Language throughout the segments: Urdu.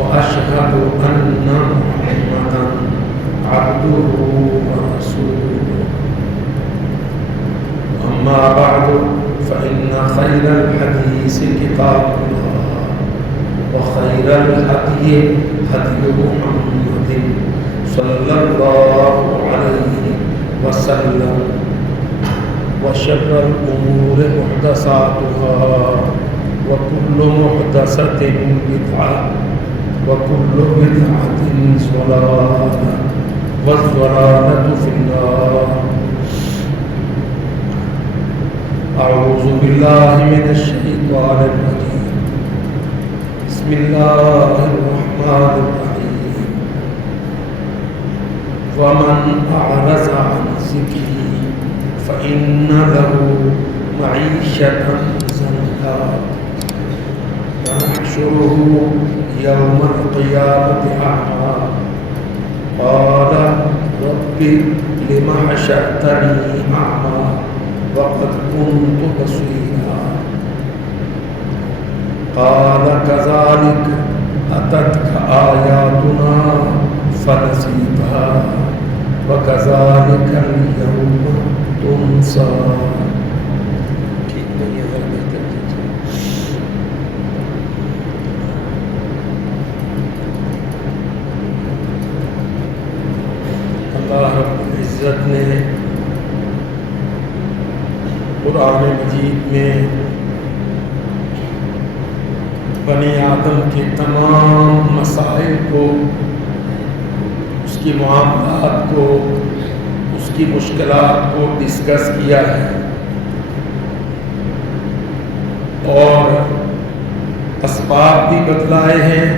وأشهد أن محمدا عبده ورسوله. أما بعد فإن خير الحديث كتاب الله وخير الهدي هدي محمد صلى الله عليه وسلم وشر الأمور محدثاتها وكل محدثة بدعة وكل بدعة ضلالة والضلالة في النار. أعوذ بالله من الشيطان الرجيم. بسم الله الرحمن الرحيم. ومن أعرض عن ذكري فإن له معيشة ضنكا ونحشره يوم القيامة أعمى قال رب لم حشرتني أعمى وقد كنت بصيرا قال كذلك أتتك آياتنا فنسيتها وكذلك اليوم تنسى. اللہ رب العزت نے قرآن مجید میں بنی آدم کے تمام مسائل کو، اس کی معاملات کو، اس کی مشکلات کو ڈسکس کیا ہے اور اسباب بھی بتلائے ہیں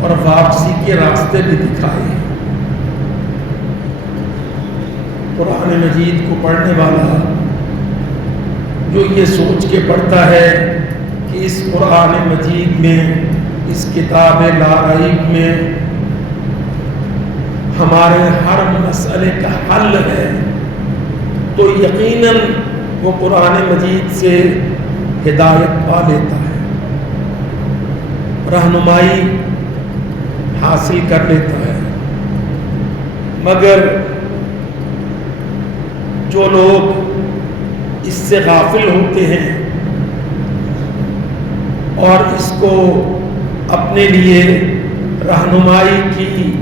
اور واپسی کے راستے بھی دکھائے ہیں. قرآن مجید کو پڑھنے والا جو یہ سوچ کے پڑھتا ہے کہ اس قرآن مجید میں، اس کتاب لا ریب میں ہمارے ہر مسئلے کا حل ہے، تو یقیناً وہ قرآن مجید سے ہدایت پا لیتا ہے، رہنمائی حاصل کر لیتا ہے. مگر جو لوگ اس سے غافل ہوتے ہیں اور اس کو اپنے لیے رہنمائی کی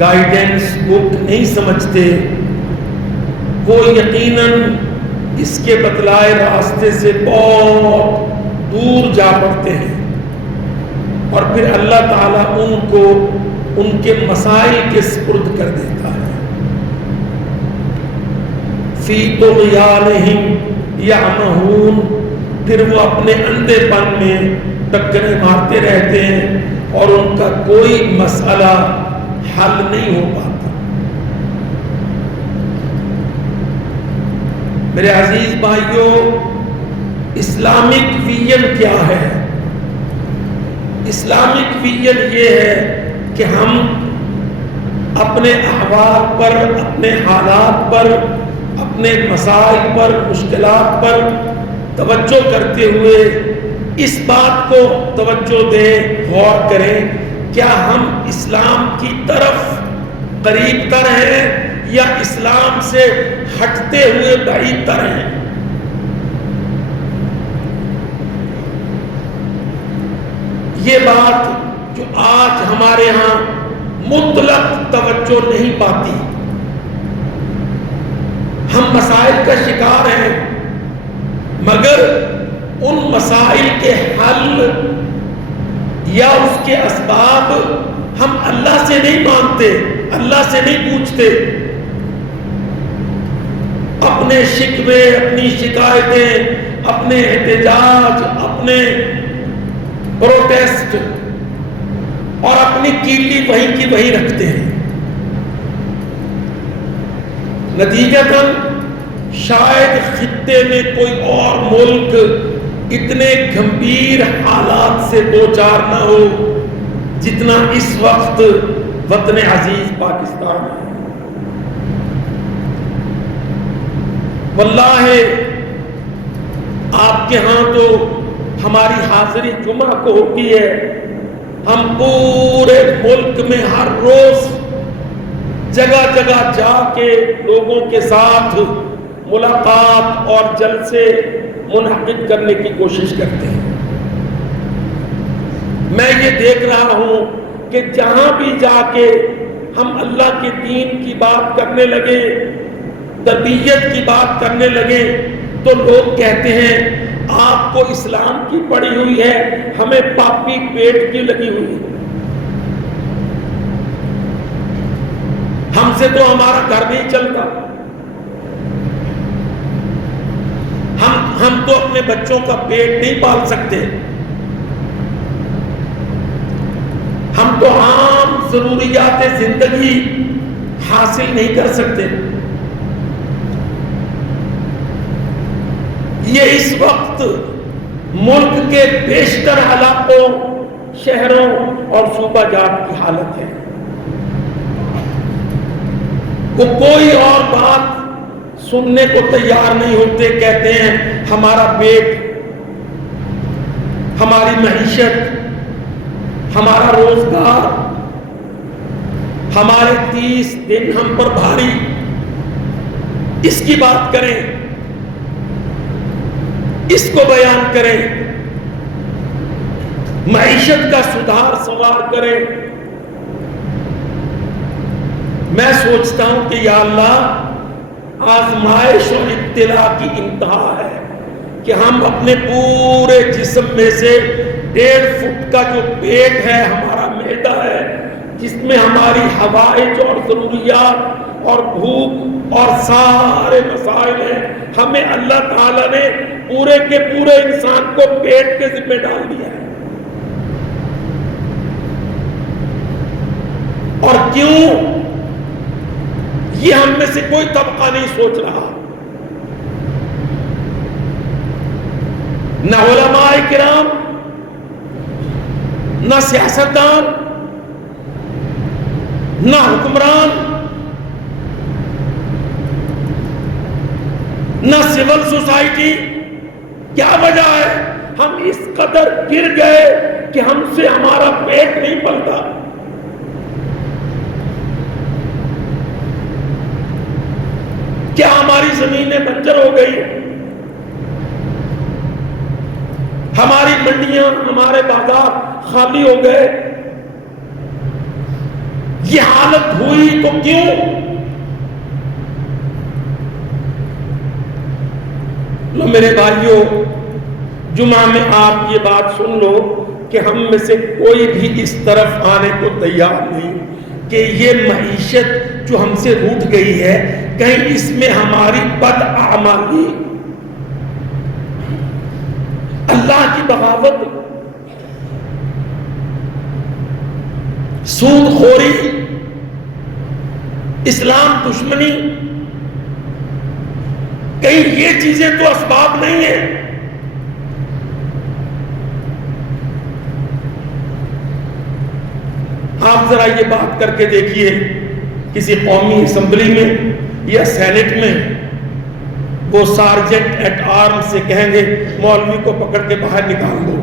گائیڈنس بک نہیں سمجھتے، وہ یقیناً اس کے بتلائے راستے سے بہت دور جا پڑتے ہیں اور پھر اللہ تعالیٰ ان کو ان کے مسائل کے سپرد کر دیتا ہے. فی طغیانہم یعمہون، پھر وہ اپنے اندھے پن میں ٹکریں مارتے رہتے ہیں اور ان کا کوئی مسئلہ حل نہیں ہو پاتا. میرے عزیز بھائیوں، اسلامک ویژن کیا ہے؟ اسلامک ویژن یہ ہے کہ ہم اپنے احوال پر، اپنے حالات پر، اپنے مسائل پر، مشکلات پر توجہ کرتے ہوئے اس بات کو توجہ دیں، غور کریں، کیا ہم اسلام کی طرف قریب تر ہیں یا اسلام سے ہٹتے ہوئے بعید تر ہیں؟ یہ بات جو آج ہمارے ہاں مطلق توجہ نہیں پاتی. ہم مسائل کا شکار ہیں مگر ان مسائل کے حل یا اس کے اسباب ہم اللہ سے نہیں مانگتے، اللہ سے نہیں پوچھتے. اپنے شکوے، اپنی شکایتیں، اپنے احتجاج، اپنے پروٹیسٹ اور اپنی کیلی وہیں کی وہیں رکھتے ہیں. نتیجتاً شاید خطے میں کوئی اور ملک اتنے گھمبیر حالات سے دوچار نہ ہو جتنا اس وقت وطن عزیز پاکستان ہے. واللہ آپ کے ہاں تو ہماری حاضری جمعہ کو ہوتی ہے ہم پورے ملک میں ہر روز جگہ جگہ جا کے لوگوں کے ساتھ ملاقات اور جلسے منعقد کرنے کی کوشش کرتے ہیں۔ میں یہ دیکھ رہا ہوں کہ جہاں بھی جا کے ہم اللہ کے دین کی بات کرنے لگے، تربیت کی بات کرنے لگے، تو لوگ کہتے ہیں آپ کو اسلام کی پڑی ہوئی ہے، ہمیں پاپی پیٹ کی لگی ہوئی ہے، ہم سے تو ہمارا گھر نہیں چلتا، ہم تو اپنے بچوں کا پیٹ نہیں پال سکتے، ہم تو عام ضروریات زندگی حاصل نہیں کر سکتے۔ یہ اس وقت ملک کے بیشتر علاقوں، شہروں اور صوبہ جات کی حالت ہے۔ وہ کوئی اور بات سننے کو تیار نہیں ہوتے، کہتے ہیں ہمارا پیٹ، ہماری معیشت، ہمارا روزگار، ہمارے 30 دن ہم پر بھاری، اس کی بات کریں، اس کو بیان کریں، معیشت کا سدھار سوار کریں۔ میں سوچتا ہوں کہ یا اللہ، آزمائش اور ابتلا کی انتہا ہے کہ ہم اپنے پورے جسم میں سے 1.5 فٹ کا جو پیٹ ہے، ہمارا معدہ ہے، جس میں ہماری حوائج اور ضروریات اور بھوک اور سارے مسائل ہیں، ہمیں اللہ تعالیٰ نے پورے کے پورے انسان کو پیٹ کے ذمہ ڈال دیا ہے۔ اور کیوں؟ یہ ہم میں سے کوئی طبقہ نہیں سوچ رہا، نہ علماء کرام، نہ سیاستدان، نہ حکمران، نہ سول سوسائٹی۔ کیا وجہ ہے؟ ہم اس قدر گر گئے کہ ہم سے ہمارا پیٹ نہیں پلتا۔ کیا ہماری زمینیں بنجر ہو گئی؟ ہماری منڈیاں، ہمارے بازار خالی ہو گئے؟ یہ حالت ہوئی تو کیوں؟ لو میرے بھائیوں، جمعہ میں آپ یہ بات سن لو کہ ہم میں سے کوئی بھی اس طرف آنے کو تیار نہیں کہ یہ معیشت جو ہم سے روٹ گئی ہے، کہیں اس میں ہماری بدعمالی، اللہ کی بغاوت، سود خوری، اسلام دشمنی، کہیں یہ چیزیں تو اسباب نہیں ہیں۔ آپ ذرا یہ بات کر کے دیکھیے، کسی قومی اسمبلی میں یا سینٹ میں وہ سارجنٹ ایٹ آرم سے کہیں گے مولوی کو پکڑ کے باہر نکال دو۔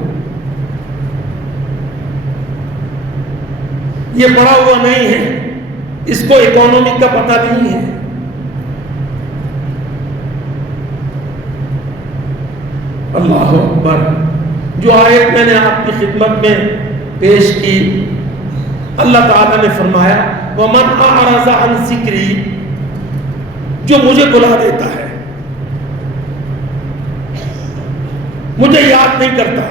یہ پڑھا ہوا نہیں ہے، اس کو اکانومی کا پتہ نہیں ہے۔ اللہ اکبر۔ جو آیت میں نے آپ کی خدمت میں پیش کی، اللہ تعالیٰ نے فرمایا وَمَنْ أَعْرَضَ عَنْ ذِكْرِي، جو مجھے بلا دیتا ہے، مجھے یاد نہیں کرتا،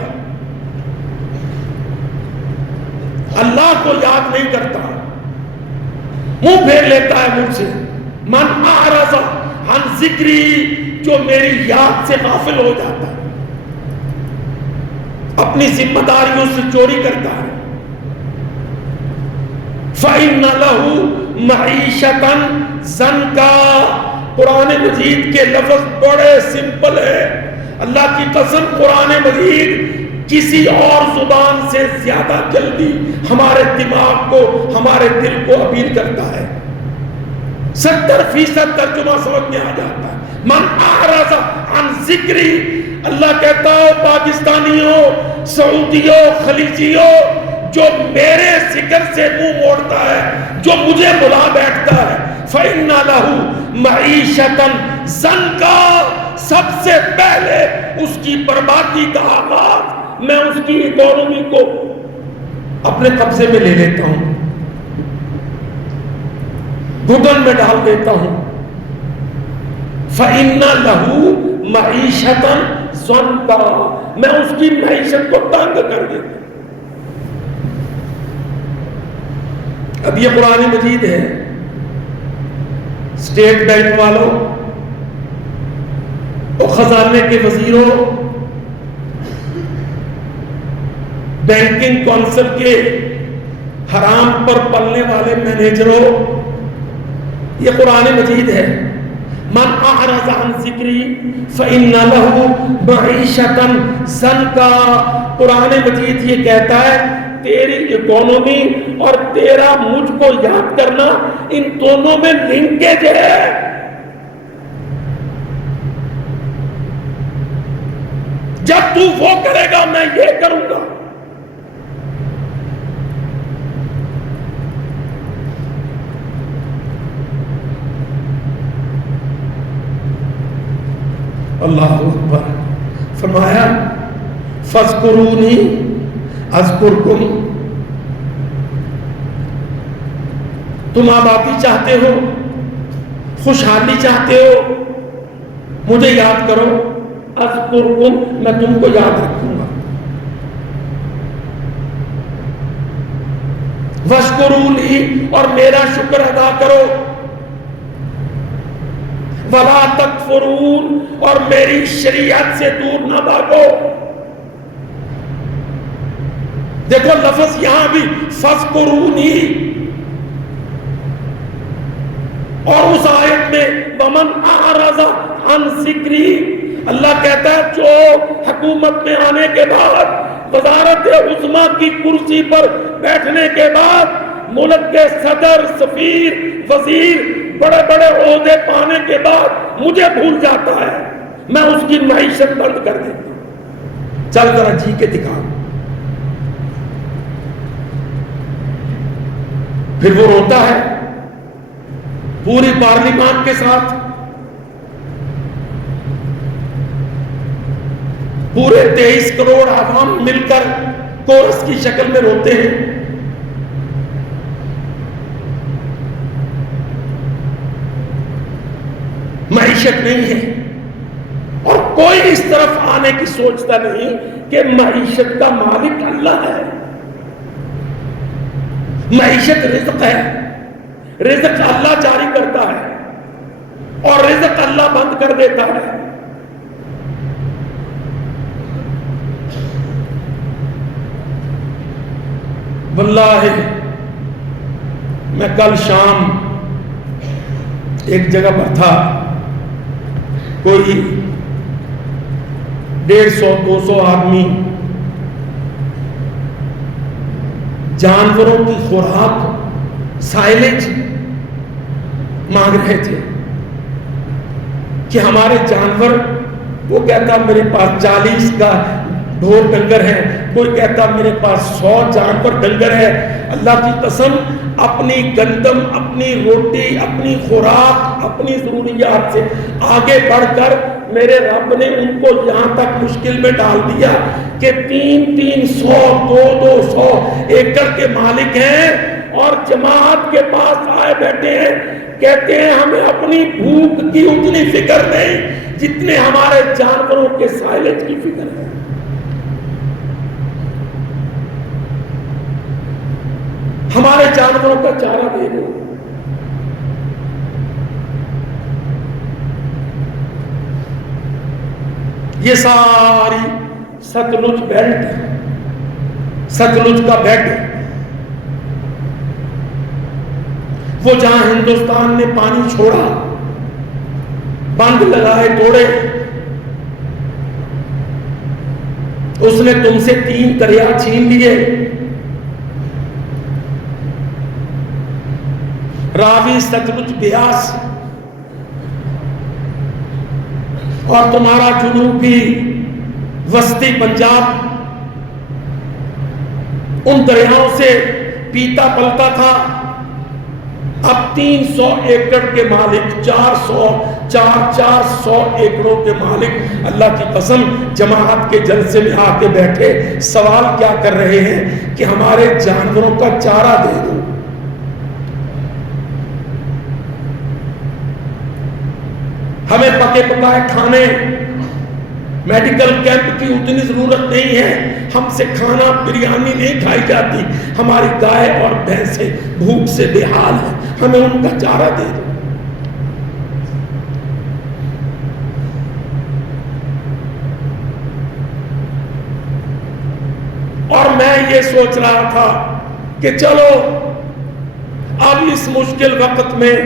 اللہ کو یاد نہیں کرتا، منہ پھیر لیتا ہے مجھ سے۔ من اعرض عن ذکری، جو میری یاد سے غافل ہو جاتا ہے، اپنی ذمہ داریوں سے چوری کرتا ہے، فَإِنَّ لَهُ مَعِيشَةً ضَنْكَا۔ قرآن مجید کے لفظ بڑے سمپل ہے، اللہ کی قسم قرآن مجید کسی اور زبان سے زیادہ جلدی ہمارے دماغ کو، ہمارے دل کو ابیل کرتا ہے۔ 70% ترجمہ سمجھ میں آ جاتا ہے۔ من اعرض عن ذکری، اللہ کہتا ہے پاکستانیوں، سعودیوں، خلیجیوں، جو میرے ذکر سے منہ موڑتا ہے، جو مجھے بلا بیٹھتا ہے، فَإِنَّ لَهُ مَعِيشَةً ضَنْكَا، سب سے پہلے اس کی بربادی کا آغاز میں اس کی اکانومی کو اپنے قبضے میں لے لیتا ہوں، گھٹن میں ڈال دیتا ہوں۔ فَإِنَّ لَهُ مَعِيشَةً ضَنْكَا، میں اس کی معیشت کو تنگ کر دیتا ہوں۔ اب یہ قرآن مجید ہے، اسٹیٹ بینک والوں اور خزانے کے وزیروں، بینکنگ کونسل کے حرام پر پلنے والے مینیجروں، یہ قرآن مجید ہے۔ من اعرض عن ذکری فإن له معیشة ضنکا، قرآن مجید یہ کہتا ہے تیری اکانومی اور تیرا مجھ کو یاد کرنا، ان دونوں میں لنکیج ہے۔ جب تو وہ کرے گا میں یہ کروں گا۔ اللہ اکبر، فرمایا فاذکرونی اذکرکم، تم آبادی چاہتے ہو، خوشحالی چاہتے ہو، مجھے یاد کرو، اذکرکم، میں تم کو یاد رکھوں گا۔ واشکرونی، اور میرا شکر ادا کرو، ولا تکفرون، اور میری شریعت سے دور نہ بھاگو۔ دیکھو لفظ یہاں بھی فاذکرونی، اور اس آیت میں ومن اعرض عن ذکری، اللہ کہتا ہے جو حکومت میں آنے کے بعد، وزارت عظمیٰ کی کرسی پر بیٹھنے کے بعد، ملک کے صدر، سفیر، وزیر، بڑے بڑے عہدے پانے کے بعد مجھے بھول جاتا ہے، میں اس کی معیشت بند کر دیتا ہوں۔ چل ذرا جی کے دکھا۔ پھر وہ روتا ہے پوری پارلیمان کے ساتھ، پورے 23 کروڑ عوام مل کر کورس کی شکل میں روتے ہیں۔ معیشت نہیں ہے، اور کوئی اس طرف آنے کی سوچتا نہیں کہ معیشت کا مالک اللہ ہے۔ معیشت رزق ہے، رزق اللہ جاری کرتا ہے اور رزق اللہ بند کر دیتا ہے۔ واللہ میں کل شام ایک جگہ پر تھا، کوئی 150-200 آدمی جانوروں کی خوراک سائلیج مانگ رہے تھے کہ ہمارے جانور، وہ کہتا میرے پاس 40 کا ڈھور ڈنگر ہے، کوئی کہتا میرے پاس 100 جانور ڈنگر ہے۔ اللہ کی قسم، اپنی گندم، اپنی روٹی، اپنی خوراک، اپنی ضروریات سے آگے بڑھ کر میرے رب نے ان کو یہاں تک مشکل میں ڈال دیا کہ 300 200 ایکڑ کے مالک ہیں، اور جماعت کے پاس آئے بیٹھے ہیں، کہتے ہیں ہمیں اپنی بھوک کی اتنی فکر نہیں جتنے ہمارے جانوروں کے سائلج کی فکر ہے۔ ہمارے جانوروں کا چارہ دے دو۔ یہ ساری ستلج بیلٹ، ستلج کا بیڈ، وہ جہاں ہندوستان نے پانی چھوڑا، بند لگائے، توڑے، اس نے تم سے 3 دریا چھین لیے، راوی، ستلج، بیاس، اور تمہارا جنوبی وسطی پنجاب ان دریاؤں سے پیتا پلتا تھا. اب 300 ایکڑ کے مالک، 400 ایکڑوں کے مالک اللہ کی قسم جماعت کے جلسے میں آ کے بیٹھے، سوال کیا کر رہے ہیں کہ ہمارے جانوروں کا چارہ دے دو. ہمیں پکے پکائے کھانے، میڈیکل کیمپ کی اتنی ضرورت نہیں ہے، ہم سے کھانا بریانی نہیں کھائی جاتی، ہماری گائے اور بھینسیں بھوک سے بے حال ہیں، ہمیں ان کا چارہ دے دو. اور میں یہ سوچ رہا تھا کہ چلو اب اس مشکل وقت میں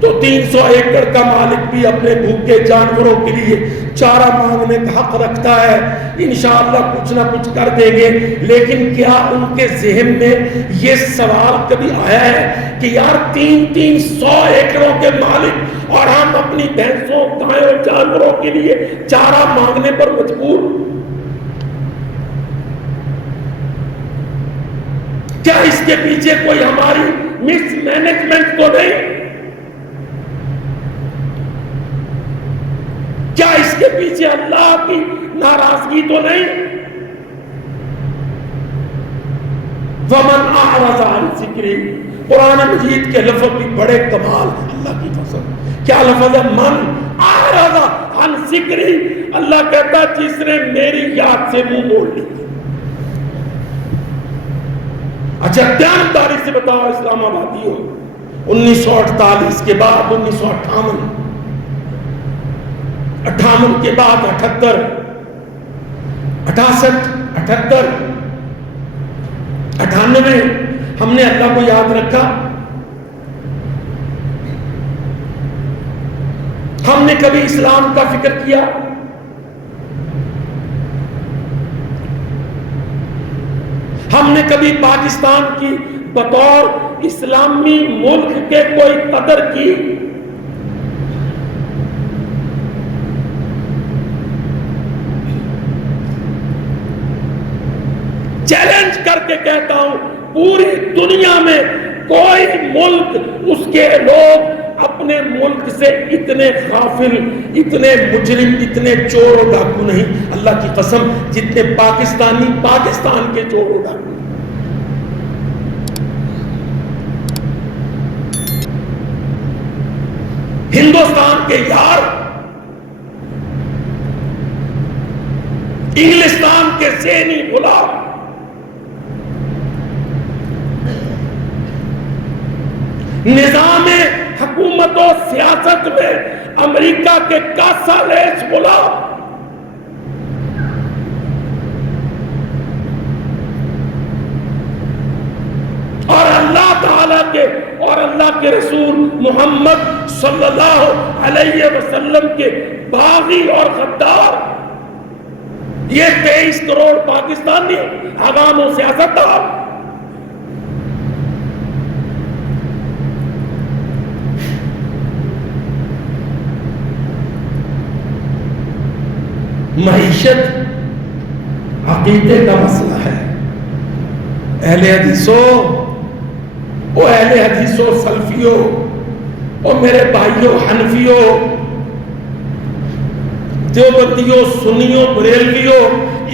تو 300 ایکڑ کا مالک بھی اپنے بھوکے جانوروں کے لیے چارہ مانگنے کا حق رکھتا ہے، انشاءاللہ کچھ نہ کچھ کر دیں گے. لیکن کیا ان کے ذہن میں یہ سوال کبھی آیا ہے کہ یار 300 ایکڑوں کے مالک اور ہم اپنی بھینسوں گایوں جانوروں کے لیے چارہ مانگنے پر مجبور؟ کیا اس کے پیچھے کوئی ہماری مس مینجمنٹ تو نہیں؟ کیا اس کے پیچھے اللہ کی ناراضگی تو نہیں؟ وَمَنْ أَعْرَضَ عَنْ ذِكْرِي، قرآن مجید کے لفظ بھی بڑے کمال ہیں اللہ کی فضل. کیا لفظ ہے؟ من اعرض عن ذکری. اللہ کہتا جس نے میری یاد سے منہ موڑ لی. اچھا دیانتداری سے بتاؤ اسلام آبادیوں، 1948 کے بعد 1958 کے بعد 78 68 78 98 ہم نے اللہ کو یاد رکھا؟ ہم نے کبھی اسلام کا فکر کیا؟ ہم نے کبھی پاکستان کی بطور اسلامی ملک کے کوئی قدر کی؟ چیلنج کر کے کہتا ہوں پوری دنیا میں کوئی ملک، اس کے لوگ اپنے ملک سے اتنے غافل، اتنے مجرم، اتنے چور و ڈاکو نہیں اللہ کی قسم جتنے پاکستانی پاکستان کے چور و ڈاکو. ہندوستان کے یار انگلستان کے ذہنی غلام نظام حکومت و سیاست میں امریکہ کے کاسالیس غلام، اور اللہ تعالیٰ کے اور اللہ کے رسول محمد صلی اللہ علیہ وسلم کے باغی اور غدار یہ 23 کروڑ پاکستانی عوام و سیاستدان. معیشت عقیدے کا مسئلہ ہے. اہل حدیثوں، او اہل حدیثوں سلفیوں، او میرے بھائیوں حنفیوں، دیوبندیوں، سنیوں، بریلویوں،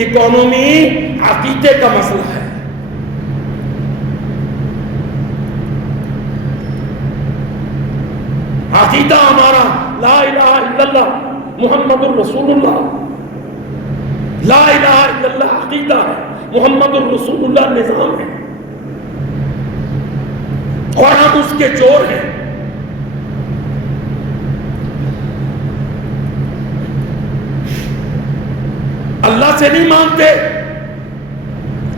اکانومی عقیدے کا مسئلہ ہے. عقیدہ ہمارا لا الہ الا اللہ محمد الرسول اللہ، لا الہ الا اللہ عقیدہ ہے، محمد الرسول اللہ نظام ہے، اور ہم اس کے چور ہیں. اللہ سے نہیں مانتے،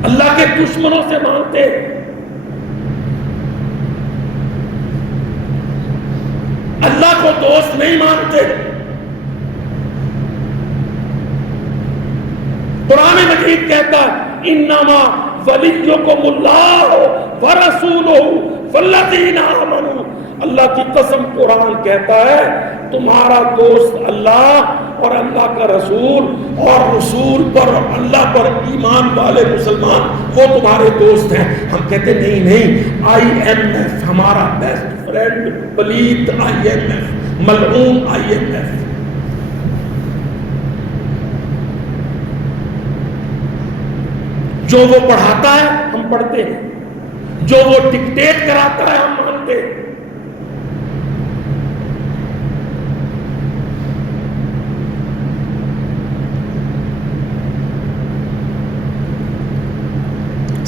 اللہ کے دشمنوں سے مانتے. اللہ کو دوست نہیں مانتے. قرآن مجید کہتا ہے انما ولیکم اللہ ورسولہ والذین آمنوا. اللہ کی قسم قرآن کہتا ہے تمہارا دوست اللہ اور اللہ کا رسول اور رسول پر اور اللہ پر ایمان والے مسلمان وہ تمہارے دوست ہیں. ہم کہتے نہیں نہیں، IMF ہمارا بیسٹ فرینڈ، پلیت IMF، ملعون IMF. جو وہ پڑھاتا ہے ہم پڑھتے ہیں، جو وہ ڈکٹیٹ کراتا ہے ہم مانتے ہیں.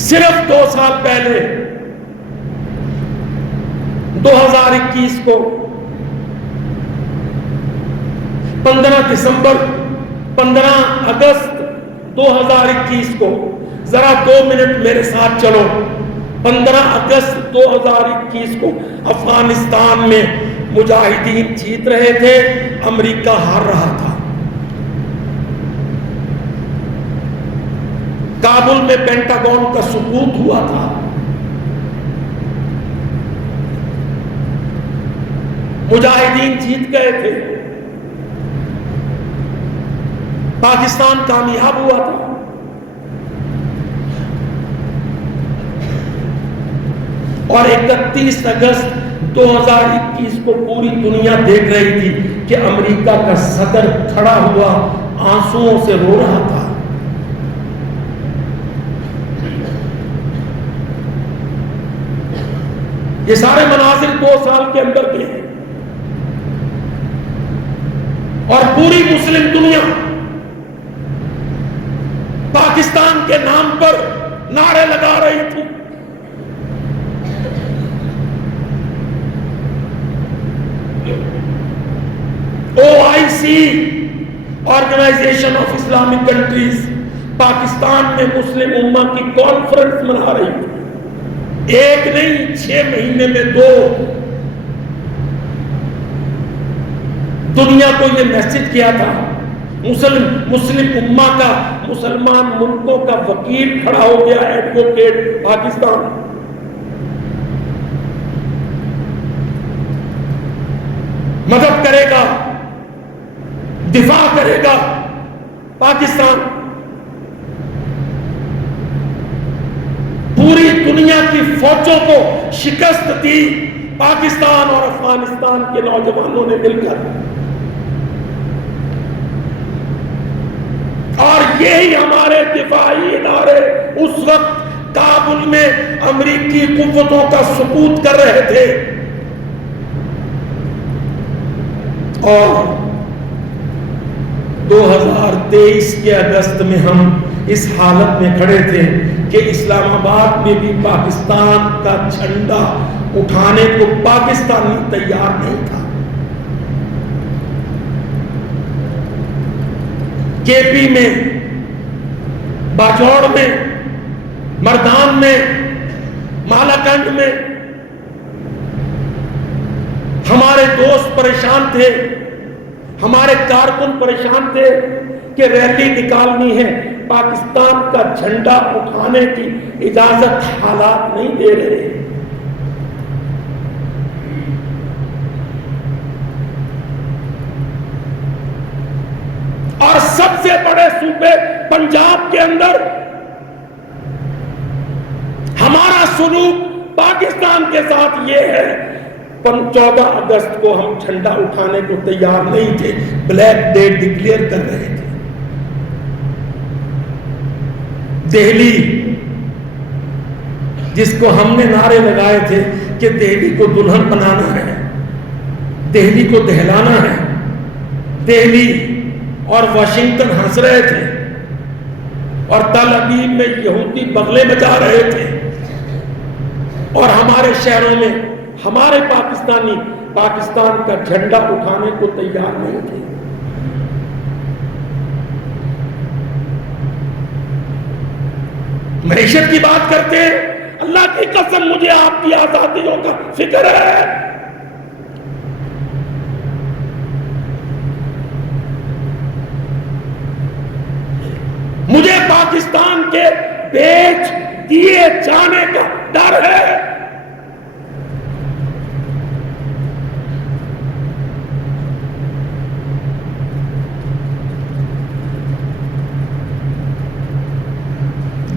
صرف 2 سال پہلے 2021 کو 15 دسمبر 15 اگست 2021 کو، ذرا 2 منٹ میرے ساتھ چلو. 15 اگست 2021 کو افغانستان میں مجاہدین جیت رہے تھے، امریکہ ہار رہا تھا. کابل میں پینٹاگون کا سقوط ہوا تھا. مجاہدین جیت گئے تھے، پاکستان کامیاب ہوا تھا. اور 31 اگست 2021 کو پوری دنیا دیکھ رہی تھی کہ امریکہ کا صدر کھڑا ہوا آنسوؤں سے رو رہا تھا. یہ سارے مناظر 2 سال کے اندر کے ہیں. اور پوری مسلم دنیا پاکستان کے نام پر نعرے لگا رہی تھی. OIC organisation of Islamic countries Pakistan میں مسلم امہ کی کانفرنس منا رہی تھی. 1 نہیں 6 مہینے میں 2. دنیا کو یہ میسج کیا تھا، مسلم امہ کا، مسلمان ملکوں کا وکیل کھڑا ہو گیا، ایڈوکیٹ پاکستان. مدد کرے گا، دفاع کرے گا پاکستان. پوری دنیا کی فوجوں کو شکست دی پاکستان اور افغانستان کے نوجوانوں نے مل کر. اور یہی ہمارے دفاعی ادارے اس وقت کابل میں امریکی قوتوں کا سقوط کر رہے تھے. اور 2023 کے اگست میں ہم اس حالت میں کھڑے تھے کہ اسلام آباد میں بھی پاکستان کا جھنڈا اٹھانے کو پاکستانی تیار نہیں تھا. KP میں، باجوڑ میں، مردان میں، مالاکنڈ میں ہمارے دوست پریشان تھے، ہمارے کارکن پریشان تھے کہ ریلی نکالنی ہے، پاکستان کا جھنڈا اٹھانے کی اجازت حالات نہیں دے رہے. اور سب سے بڑے صوبے پنجاب کے اندر ہمارا سلوک پاکستان کے ساتھ یہ ہے. 14 اگست کو ہم جھنڈا اٹھانے کو تیار نہیں تھے، بلیک ڈے ڈکلیئر کر رہے تھے. دہلی، جس کو ہم نے نعرے لگائے تھے کہ دہلی کو دلہن بنانا ہے، دہلی کو دہلانا ہے، دہلی اور واشنگٹن ہنس رہے تھے اور تل ابیب میں یہودی بغلے بجا رہے تھے. اور ہمارے شہروں میں ہمارے پاکستانی پاکستان کا جھنڈا اٹھانے کو تیار نہیں تھے. معیشت کی بات کرتے ہیں، اللہ کی قسم مجھے آپ کی آزادیوں کا فکر ہے. مجھے پاکستان کے بیچ دیے جانے کا ڈر ہے.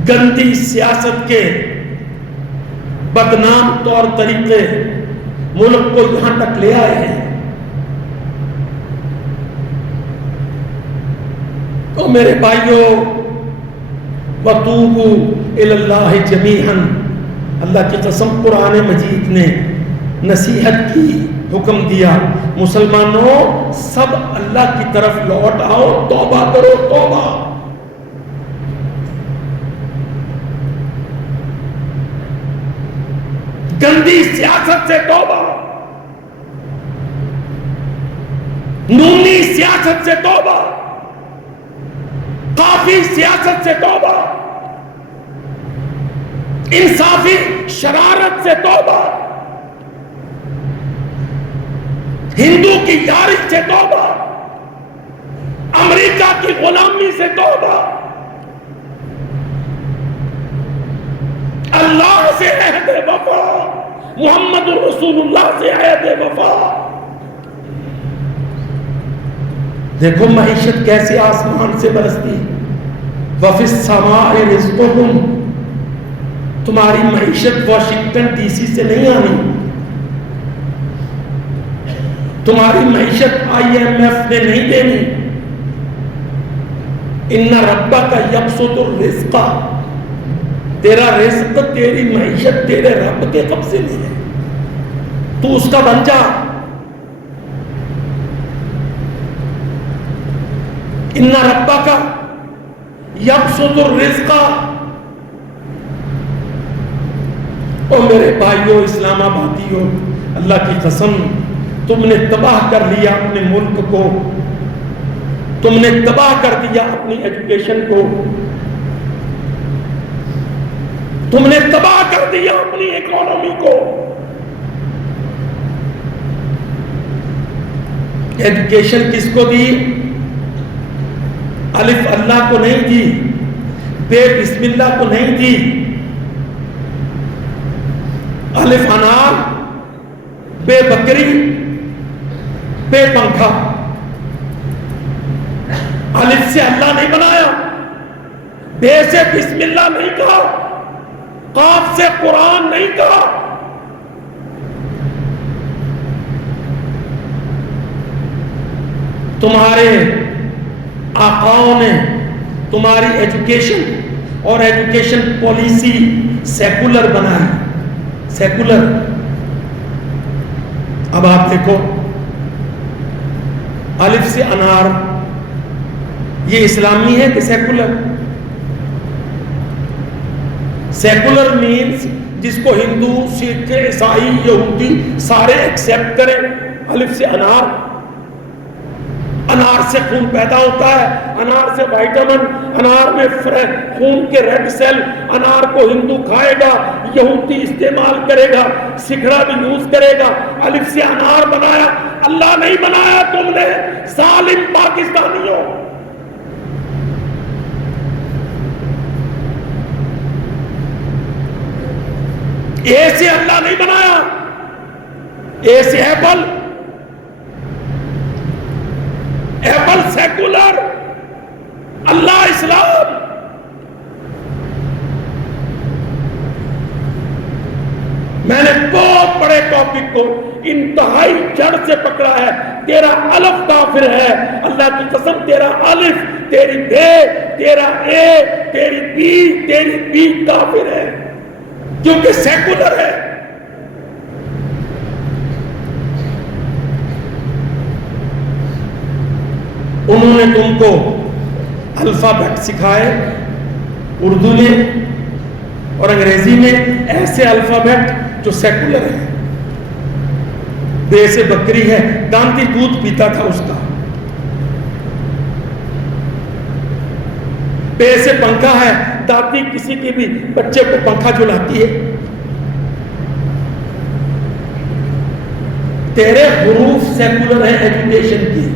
گندی سیاست کے بدنام طور طریقے ملک کو یہاں تک لے آئے ہیں. تو میرے بھائیوں، وَتُوبُوا إِلَى اللَّهِ جَمِيعًا، اللہ کی قسم قرآن مجید نے نصیحت کی، حکم دیا، مسلمانوں سب اللہ کی طرف لوٹ آؤ، توبہ کرو، توبہ. گندی سیاست سے توبہ، نونی سیاست سے توبہ، کافی سیاست سے توبہ، انصافی شرارت سے توبہ، ہندو کی یاری سے توبہ، امریکہ کی غلامی سے توبہ، اللہ سے عہد وفا، محمد رسول اللہ سے عہد وفا. دیکھو معیشت کیسے آسمان سے برستی. وَفِي السَّمَاءِ رِزْقُكُمْ، تمہاری معیشت واشنگٹن ڈی سی سے نہیں آنی، تمہاری معیشت IMF نے نہیں دینی. اِنَّ رَبَّكَ يَبْسُطُ الرِّزْقَ، تیرا رزق، تیری معیشت تیرے رب کے قبضے میں ہے، تو اس کا بن جا. اِنَّ رَبَّكَ يَبْسُطُ الرِّزْقَ. او میرے بھائیوں اسلام آبادیوں، اللہ کی قسم تم نے تباہ کر لیا اپنے ملک کو، تم نے تباہ کر دیا اپنی ایجوکیشن کو، تم نے تباہ کر دیا اپنی اکانومی کو. ایجوکیشن کس کو دی؟ الف اللہ کو نہیں دی، بے بسم اللہ کو نہیں دی. الف انار، بے بکری، بے پنکھا. الف سے اللہ نہیں بنایا، بے سے بسم اللہ نہیں کہا، قاف سے قرآن نہیں کہا. تمہارے آقاؤں نے تمہاری ایجوکیشن اور ایجوکیشن پالیسی سیکولر بنائی، سیکولر. اب آپ دیکھو الف سے انار، یہ اسلامی ہے کہ سیکولر؟ سیکولر مینز جس کو ہندو، سکھ، عیسائی، یہودی سارے ایکسیپٹ کریں. الف سے انار، انار سے خون پیدا ہوتا ہے، انار سے وائٹامن، انار میں خون کے ریڈ سیل. انار کو ہندو کھائے گا، یہودی استعمال کرے گا، سکھڑا بھی یوز کرے گا. الف سے انار بنایا، اللہ نہیں بنایا، تم نے ظالم پاکستانیوں. اے سے اللہ نہیں بنایا، اے سے ایپل، ایپل سیکولر، اللہ اسلام. میں نے بہت بڑے ٹاپک کو انتہائی جڑ سے پکڑا ہے. تیرا الف کافر ہے، اللہ کی قسم. تیرا الف، تیری بے، تیرا اے، تیری بی کافر ہے، کیونکہ سیکولر ہے. انہوں نے تم کو الفابیٹ سکھائے اردو میں اور انگریزی میں، ایسے الفابیٹ جو سیکولر ہے. بے سے بکری ہے، گاندھی دودھ پیتا تھا اس کا. بے سے پنکھا ہے، دادی کسی کی بھی بچے کو پنکھا جلاتی ہے. تیرے حروف سیکولر ہیں ایجوکیشن کی.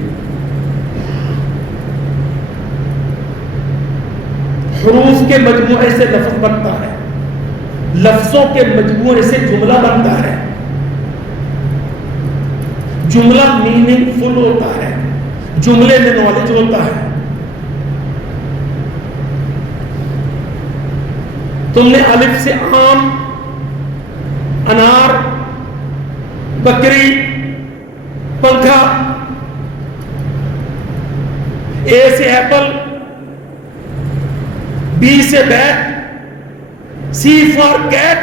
حروف کے مجموعے سے لفظ بنتا ہے، لفظوں کے مجموعے سے جملہ بنتا ہے. جملہ میننگ فل ہوتا ہے، جملے میں نالج ہوتا ہے. تم نے الف سے آم، انار، بکری، پنکھا، اے سے ایپل، بی سے bat, C for cat,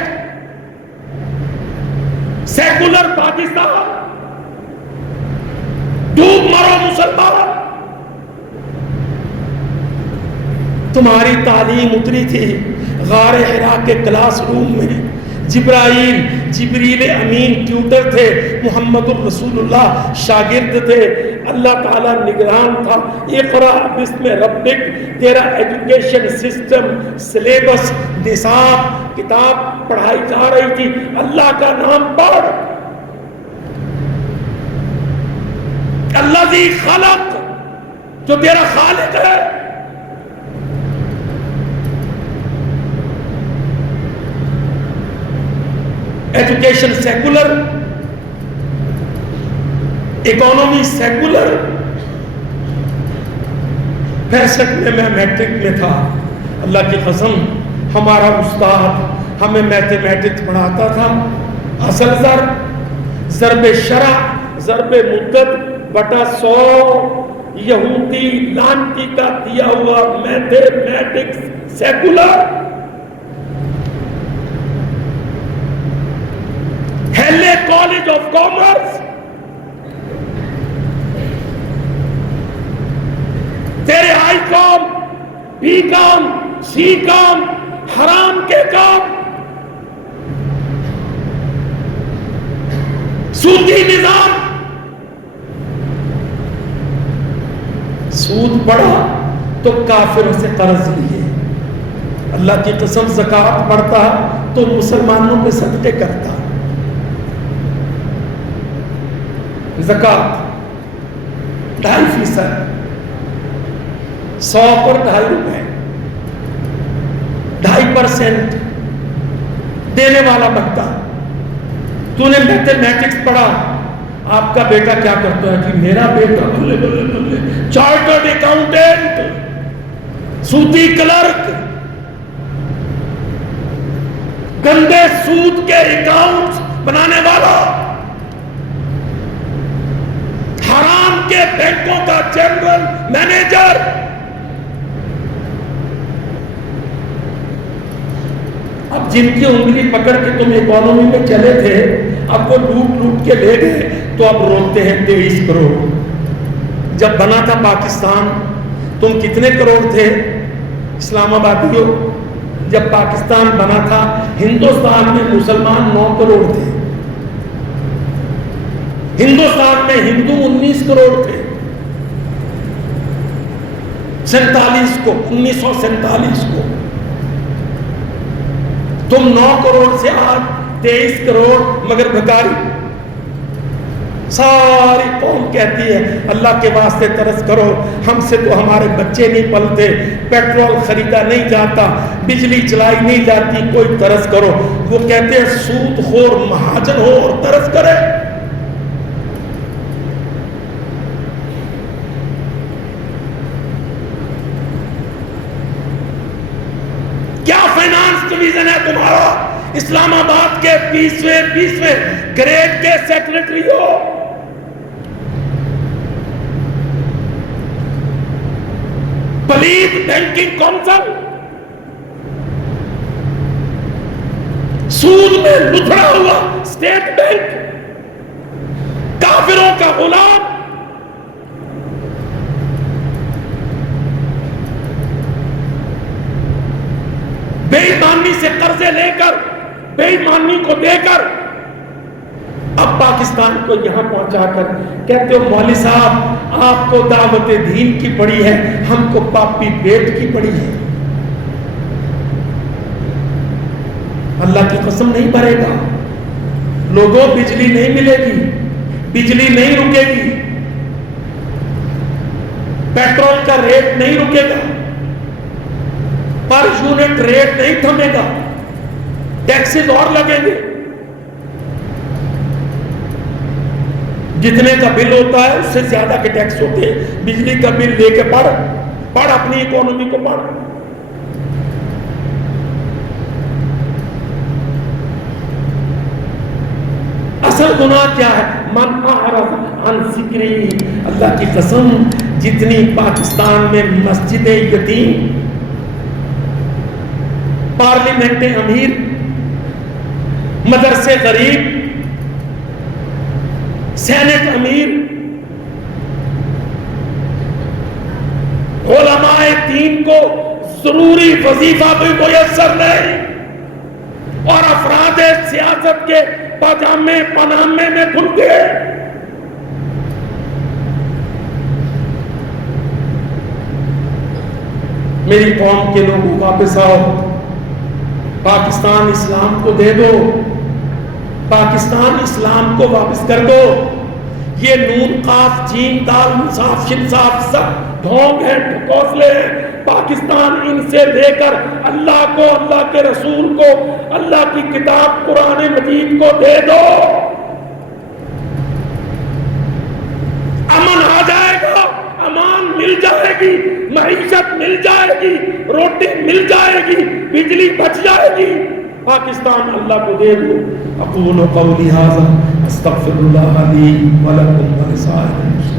secular Pakistan, ڈوب مرو مسلمان. تمہاری تعلیم اتری تھی غار حرا کے کلاس روم میں. جبریل امین ٹیوٹر تھے، محمد الرسول اللہ شاگرد تھے، اللہ تعالیٰ نگران تھا. اقرا بسم ربک، تیرا ایجوکیشن سسٹم، سلیبس، نصاب، کتاب پڑھائی جا رہی تھی. اللہ کا نام پڑھ. الذی خلق، جو تیرا خالق ہے. Education secular, economy secular. 65 میں میٹرک میں تھا. اللہ کی قسم، ہمارا استاد ہمیں میتھمیٹکس پڑھاتا تھا. اصل ضرب شرح، ضرب مدت بٹا 100 یہودی لانتی کا دیا ہوا میتھمیٹکس سیکولر. ہیلے کالج آف کامرس. تیرے آئی کام، بی کام، سی کام، حرام کے کام. سودی نظام. سود پڑھا تو کافروں سے قرض لیے. اللہ کی قسم زکوٰۃ پڑھتا تو مسلمانوں پہ صدقے کرتا. زکوٰۃ 2.5%، 100 پر 2.5 روپے، 2.5% دینے والا بنتا. تو نے میتھمیٹکس پڑھا. آپ کا بیٹا کیا کرتا ہے؟ کہ میرا بیٹا بلے بلے بلے چارٹرڈ اکاؤنٹنٹ، سودی کلرک، گندے سود کے اکاؤنٹس بنانے والا، حرام کے بینکوں کا جنرل مینیجر. اب جن کی انگلی پکڑ کے تم اکانومی میں چلے تھے، اب وہ لوٹ کے لے گئے تو اب روکتے ہیں 23 کروڑ. جب بنا تھا پاکستان تم کتنے کروڑ تھے اسلام آبادیوں؟ جب پاکستان بنا تھا ہندوستان میں مسلمان 9 کروڑ تھے. ہندوستان میں ہندو 19 کروڑ تھے. 1947 کو تم 9 کروڑ سے آج 23 کروڑ. مگر بھکاری ساری قوم کہتی ہے اللہ کے واسطے ترس کرو، ہم سے تو ہمارے بچے نہیں پلتے، پیٹرول خریدا نہیں جاتا، بجلی چلائی نہیں جاتی، کوئی ترس کرو. وہ کہتے ہیں سود خور مہاجن ہو اور ترس کرے. کیا فائنانس ڈویژن ہے تمہارا؟ اسلام آباد کے 20ویں گریڈ کے secretary who. Please banking council. سود میں لتھڑا ہوا اسٹیٹ بینک، کافروں کا غلام. بے ایمانی سے قرضے لے کر، بے ایمانی کو دے کر اب پاکستان کو یہاں پہنچا کر کہتے ہو مولوی صاحب آپ کو دعوت دین کی پڑی ہے، ہم کو پاپی پیٹ کی پڑی ہے. اللہ کی قسم نہیں بھرے گا. لوگوں بجلی نہیں ملے گی، بجلی نہیں رکے گی، پیٹرول کا ریٹ نہیں رکے گا، پر یونٹ ریٹ نہیں تھمے گا، ٹیکسز اور لگیں گے. جتنے کا بل ہوتا ہے اس سے زیادہ کے ٹیکس ہوتے ہیں. بجلی کا بل لے کے پڑھ اپنی اکانومی کو پڑھ. اصل گناہ کیا ہے؟ من اعرض عن ذکری، اللہ کی قسم جتنی پاکستان میں مسجد یتیم، پارلیمنٹ امیر، مدرسے غریب، سینٹ امیر، علماء دین کو ضروری وظیفہ بھی میسر نہیں، اور افراد سیاست کے پاجامے پنامے میں گھل گئے۔ میری قوم کے لوگوں واپس آؤ، پاکستان اسلام کو دے دو، پاکستان اسلام کو واپس کر دو۔ یہ نون قاف جیم دال صاف شن صاف سب ڈھونگ ہے، ڈھکوسلے ہیں۔ پاکستان ان سے لے کر اللہ کو، اللہ کے رسول کو، اللہ کی کتاب قرآن مجید کو دے دو، امن آ جائے گا، امان مل جائے گی، معیشت مل جائے گی، روٹی مل جائے گی، بجلی بچ جائے گی۔ پاکستان اللہ کو دے دو۔ اقول قولی ھذا استغفر اللہ لی ولکم ولسائر المسلمین۔